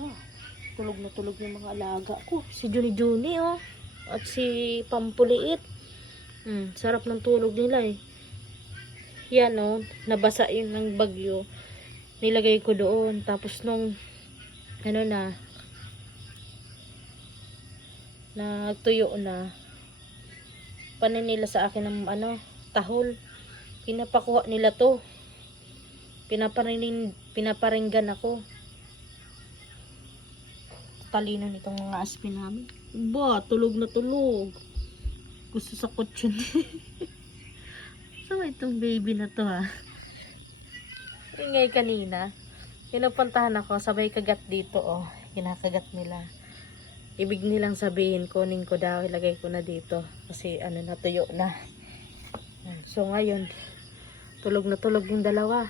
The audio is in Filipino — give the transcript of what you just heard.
Ah, tulog na tulog yung mga alaga ko. Si Juni Juni, oh. At si Pampuliit. Sarap ng tulog nila, eh. Yan, oh. Nabasa yun ng bagyo. Nilagay ko doon. Tapos nung, ano na, nagtuyo na, panin nila sa akin ng, tahol. Pinapakuha nila to. Pinaparinggan ako. Talino nitong mga aspi namin. Ba, tulog na tulog. Gusto sa kutsyon. So, itong baby na to, ha. Ingay kanina. Pinupuntahan ako, sabay kagat dito, oh. Kinakagat nila. Ibig nilang sabihin, kunin ko daw, ilagay ko na dito. Kasi, natuyo na. So, ngayon, tulog na tulog yung dalawa.